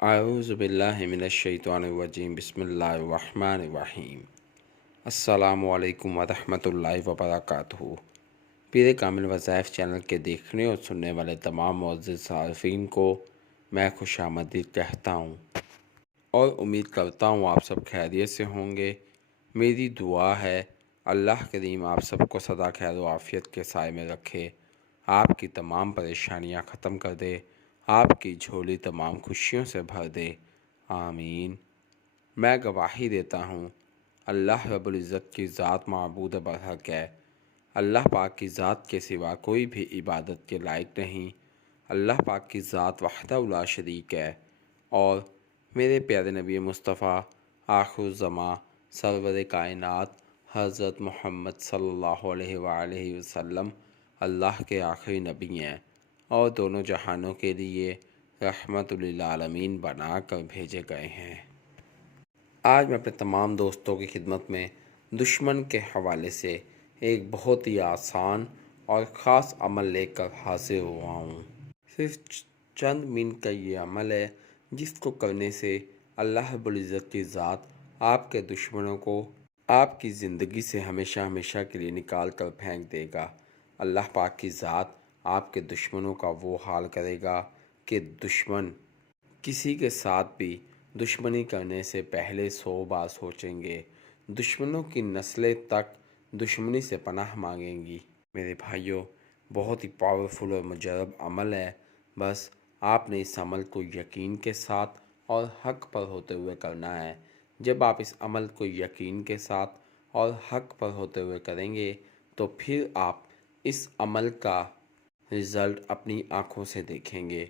اعوذ باللہ من الشیطان الرجیم بسم اللہ الرحمن الرحیم۔ السلام علیکم ورحمۃ اللہ وبرکاتہ۔ پیر کامل وظائف چینل کے دیکھنے اور سننے والے تمام معزز صارفین کو میں خوش آمدید کہتا ہوں اور امید کرتا ہوں آپ سب خیریت سے ہوں گے۔ میری دعا ہے اللہ کریم آپ سب کو سدا خیر و عافیت کے سائے میں رکھے، آپ کی تمام پریشانیاں ختم کر دے، آپ کی جھولی تمام خوشیوں سے بھر دے، آمین۔ میں گواہی دیتا ہوں اللہ رب العزت کی ذات معبود برحق ہے، اللہ پاک کی ذات کے سوا کوئی بھی عبادت کے لائق نہیں، اللہ پاک کی ذات وحدہ لا شریک ہے، اور میرے پیارے نبی مصطفیٰ آخر الزماں سرور کائنات حضرت محمد صلی اللہ علیہ وآلہ وسلم اللہ کے آخری نبی ہیں اور دونوں جہانوں کے لیے رحمت للعالمین بنا کر بھیجے گئے ہیں۔ آج میں اپنے تمام دوستوں کی خدمت میں دشمن کے حوالے سے ایک بہت ہی آسان اور خاص عمل لے کر حاضر ہوا ہوں۔ صرف چند منٹ کا یہ عمل ہے جس کو کرنے سے اللہ رب العزت کی ذات آپ کے دشمنوں کو آپ کی زندگی سے ہمیشہ ہمیشہ کے لیے نکال کر پھینک دے گا۔ اللہ پاک کی ذات آپ کے دشمنوں کا وہ حال کرے گا کہ دشمن کسی کے ساتھ بھی دشمنی کرنے سے پہلے 100 بار سوچیں گے، دشمنوں کی نسلیں تک دشمنی سے پناہ مانگیں گی۔ میرے بھائیوں، بہت ہی پاورفل اور مجرب عمل ہے، بس آپ نے اس عمل کو یقین کے ساتھ اور حق پر ہوتے ہوئے کرنا ہے۔ جب آپ اس عمل کو یقین کے ساتھ اور حق پر ہوتے ہوئے کریں گے تو پھر آپ اس عمل کا رزلٹ اپنی آنکھوں سے دیکھیں گے۔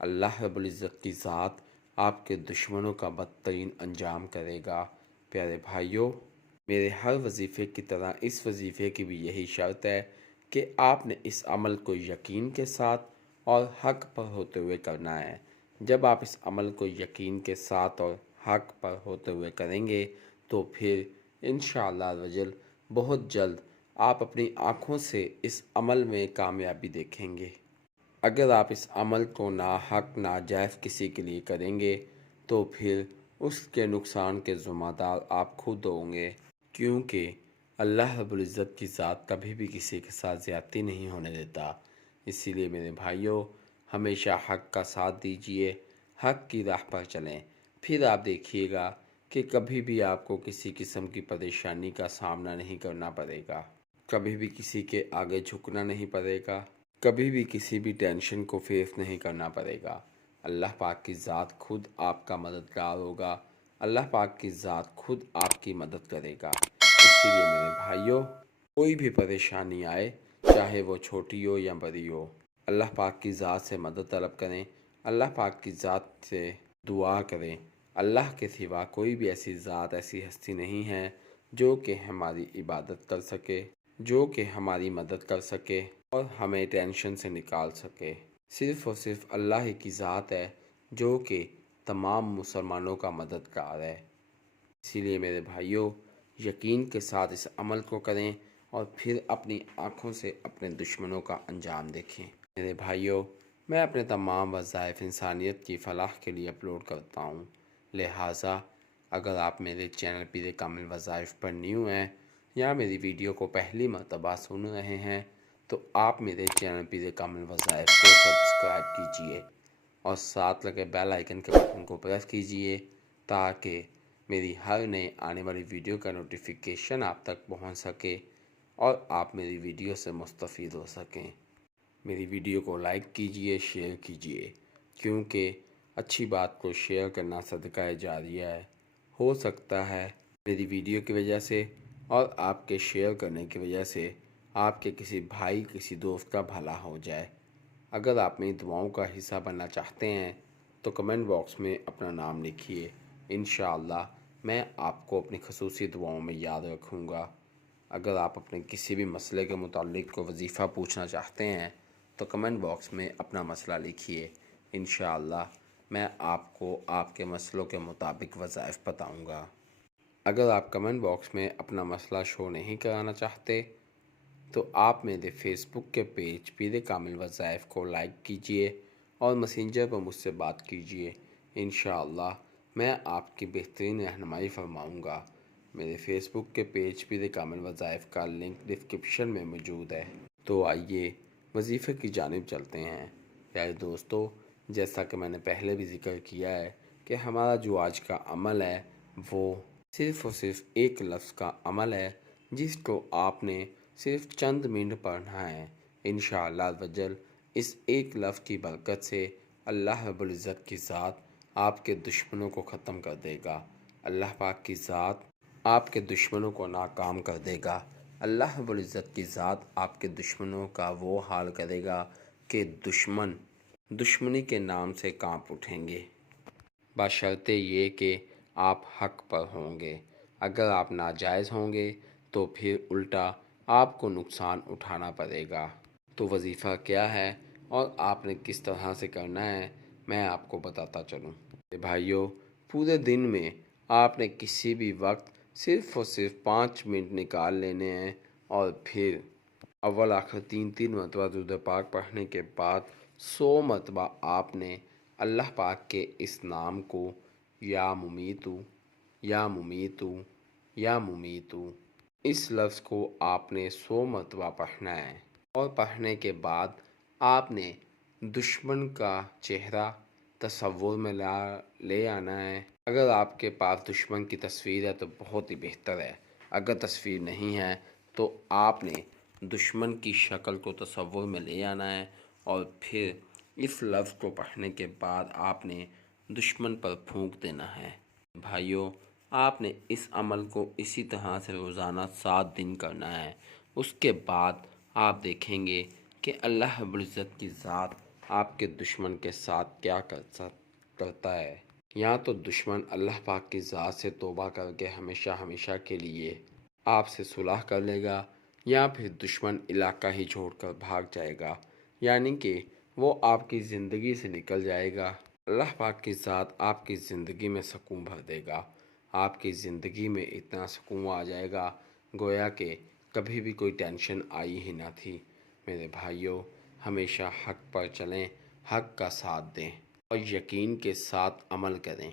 اللہ رب العزت کی ذات آپ کے دشمنوں کا بدترین انجام کرے گا۔ پیارے بھائیوں، میرے ہر وظیفے کی طرح اس وظیفے کی بھی یہی شرط ہے کہ آپ نے اس عمل کو یقین کے ساتھ اور حق پر ہوتے ہوئے کرنا ہے۔ جب آپ اس عمل کو یقین کے ساتھ اور حق پر ہوتے ہوئے کریں گے تو پھر انشاءاللہ الرجل بہت جلد آپ اپنی آنکھوں سے اس عمل میں کامیابی دیکھیں گے۔ اگر آپ اس عمل کو ناحق ناجائز کسی کے لیے کریں گے تو پھر اس کے نقصان کے ذمہ دار آپ خود ہوں گے، کیونکہ اللہ رب العزت کی ذات کبھی بھی کسی کے ساتھ زیادتی نہیں ہونے دیتا۔ اسی لیے میرے بھائیوں، ہمیشہ حق کا ساتھ دیجیے، حق کی راہ پر چلیں، پھر آپ دیکھیے گا کہ کبھی بھی آپ کو کسی قسم کی پریشانی کا سامنا نہیں کرنا پڑے گا، کبھی بھی کسی کے آگے جھکنا نہیں پڑے گا، کبھی بھی کسی بھی ٹینشن کو فیس نہیں کرنا پڑے گا۔ اللہ پاک کی ذات خود آپ کا مددگار ہوگا، اللہ پاک کی ذات خود آپ کی مدد کرے گا۔ اسی لیے میرے بھائیوں، کوئی بھی پریشانی آئے، چاہے وہ چھوٹی ہو یا بڑی ہو، اللہ پاک کی ذات سے مدد طلب کریں، اللہ پاک کی ذات سے دعا کریں۔ اللہ کے سوا کوئی بھی ایسی ذات، ایسی ہستی نہیں ہے جو کہ ہماری عبادت کر سکے، جو کہ ہماری مدد کر سکے اور ہمیں ٹینشن سے نکال سکے۔ صرف اور صرف اللہ ہی کی ذات ہے جو کہ تمام مسلمانوں کا مددگار ہے۔ اسی لیے میرے بھائیوں، یقین کے ساتھ اس عمل کو کریں اور پھر اپنی آنکھوں سے اپنے دشمنوں کا انجام دیکھیں۔ میرے بھائیوں، میں اپنے تمام وظائف انسانیت کی فلاح کے لیے اپلوڈ کرتا ہوں، لہٰذا اگر آپ میرے چینل پیر کامل وظائف پر نیو ہیں یا میری ویڈیو کو پہلی مرتبہ سن رہے ہیں تو آپ میرے چینل پیر کامل وظائف کو سبسکرائب کیجئے اور ساتھ لگے بیل آئیکن کے بٹن کو پریس کیجئے تاکہ میری ہر نئے آنے والی ویڈیو کا نوٹیفیکیشن آپ تک پہنچ سکے اور آپ میری ویڈیو سے مستفید ہو سکیں۔ میری ویڈیو کو لائک کیجئے، شیئر کیجئے، کیونکہ اچھی بات کو شیئر کرنا صدقہ جاریہ ہے۔ ہو سکتا ہے میری ویڈیو کی وجہ سے اور آپ کے شیئر کرنے کی وجہ سے آپ کے کسی بھائی، کسی دوست کا بھلا ہو جائے۔ اگر آپ میری دعاؤں کا حصہ بننا چاہتے ہیں تو کمنٹ باکس میں اپنا نام لکھیے، انشاءاللہ میں آپ کو اپنی خصوصی دعاؤں میں یاد رکھوں گا۔ اگر آپ اپنے کسی بھی مسئلے کے متعلق کوئی وظیفہ پوچھنا چاہتے ہیں تو کمنٹ باکس میں اپنا مسئلہ لکھیے، انشاءاللہ میں آپ کو آپ کے مسئلوں کے مطابق وظائف بتاؤں گا۔ اگر آپ کمنٹ باکس میں اپنا مسئلہ شو نہیں کرانا چاہتے تو آپ میرے فیس بک کے پیج پیر کامل وظائف کو لائک کیجئے اور میسنجر پر مجھ سے بات کیجئے، انشاءاللہ میں آپ کی بہترین رہنمائی فرماؤں گا۔ میرے فیس بک کے پیج پیر کامل وظائف کا لنک ڈسکرپشن میں موجود ہے، تو آئیے وظیفے کی جانب چلتے ہیں۔ پیارے دوستو، جیسا کہ میں نے پہلے بھی ذکر کیا ہے کہ ہمارا جو آج کا عمل ہے وہ صرف اور صرف ایک لفظ کا عمل ہے، جس کو آپ نے صرف چند منٹ پڑھنا ہے۔ انشاءاللہ عزوجل اس ایک لفظ کی برکت سے اللہ رب العزت کی ذات آپ کے دشمنوں کو ختم کر دے گا۔ اللہ پاک کی ذات آپ کے دشمنوں کو ناکام کر دے گا۔ اللہ رب العزت کی ذات آپ کے دشمنوں کا وہ حال کرے گا کہ دشمنی کے نام سے کانپ اٹھیں گے، بشرطِ یہ کہ آپ حق پر ہوں گے۔ اگر آپ ناجائز ہوں گے تو پھر الٹا آپ کو نقصان اٹھانا پڑے گا۔ تو وظیفہ کیا ہے اور آپ نے کس طرح سے کرنا ہے، میں آپ کو بتاتا چلوں۔ بھائیو، پورے دن میں آپ نے کسی بھی وقت صرف اور صرف 5 منٹ نکال لینے ہیں، اور پھر اول آخر 3 مرتبہ درود پاک پڑھنے کے بعد 100 مرتبہ آپ نے اللہ پاک کے اس نام کو یا ممیتو یا ممیتو یا ممیتو، اس لفظ کو آپ نے 100 مرتبہ پڑھنا ہے، اور پڑھنے کے بعد آپ نے دشمن کا چہرہ تصور میں لے آنا ہے۔ اگر آپ کے پاس دشمن کی تصویر ہے تو بہت ہی بہتر ہے، اگر تصویر نہیں ہے تو آپ نے دشمن کی شکل کو تصور میں لے آنا ہے، اور پھر اس لفظ کو پڑھنے کے بعد آپ نے دشمن پر پھونک دینا ہے۔ بھائیو، آپ نے اس عمل کو اسی طرح سے روزانہ 7 دن کرنا ہے۔ اس کے بعد آپ دیکھیں گے کہ اللہ رب العزت کی ذات آپ کے دشمن کے ساتھ کیا کرتا ہے۔ یا تو دشمن اللہ پاک کی ذات سے توبہ کر کے ہمیشہ ہمیشہ کے لیے آپ سے صلح کر لے گا، یا پھر دشمن علاقہ ہی چھوڑ کر بھاگ جائے گا، یعنی کہ وہ آپ کی زندگی سے نکل جائے گا۔ اللہ پاک کی ذات آپ کی زندگی میں سکون بھر دے گا۔ آپ کی زندگی میں اتنا سکون آ جائے گا گویا کہ کبھی بھی کوئی ٹینشن آئی ہی نہ تھی۔ میرے بھائیوں، ہمیشہ حق پر چلیں، حق کا ساتھ دیں اور یقین کے ساتھ عمل کریں۔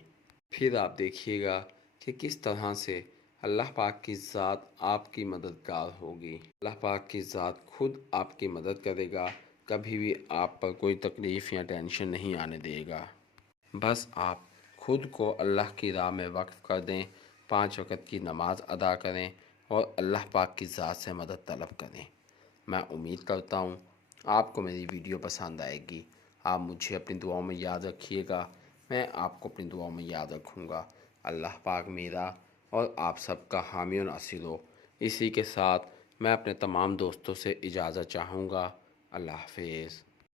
پھر آپ دیکھیے گا کہ کس طرح سے اللہ پاک کی ذات آپ کی مددگار ہوگی۔ اللہ پاک کی ذات خود آپ کی مدد کرے گا، کبھی بھی آپ پر کوئی تکلیف یا ٹینشن نہیں آنے دے گا۔ بس آپ خود کو اللہ کی راہ میں وقف کر دیں، 5 وقت کی نماز ادا کریں اور اللہ پاک کی ذات سے مدد طلب کریں۔ میں امید کرتا ہوں آپ کو میری ویڈیو پسند آئے گی۔ آپ مجھے اپنی دعاؤں میں یاد رکھیے گا، میں آپ کو اپنی دعاؤں میں یاد رکھوں گا۔ اللہ پاک میرا اور آپ سب کا حامی و ناصر ہو۔ اسی کے ساتھ میں اپنے تمام دوستوں سے اجازت چاہوں گا۔ اللہ حافظ۔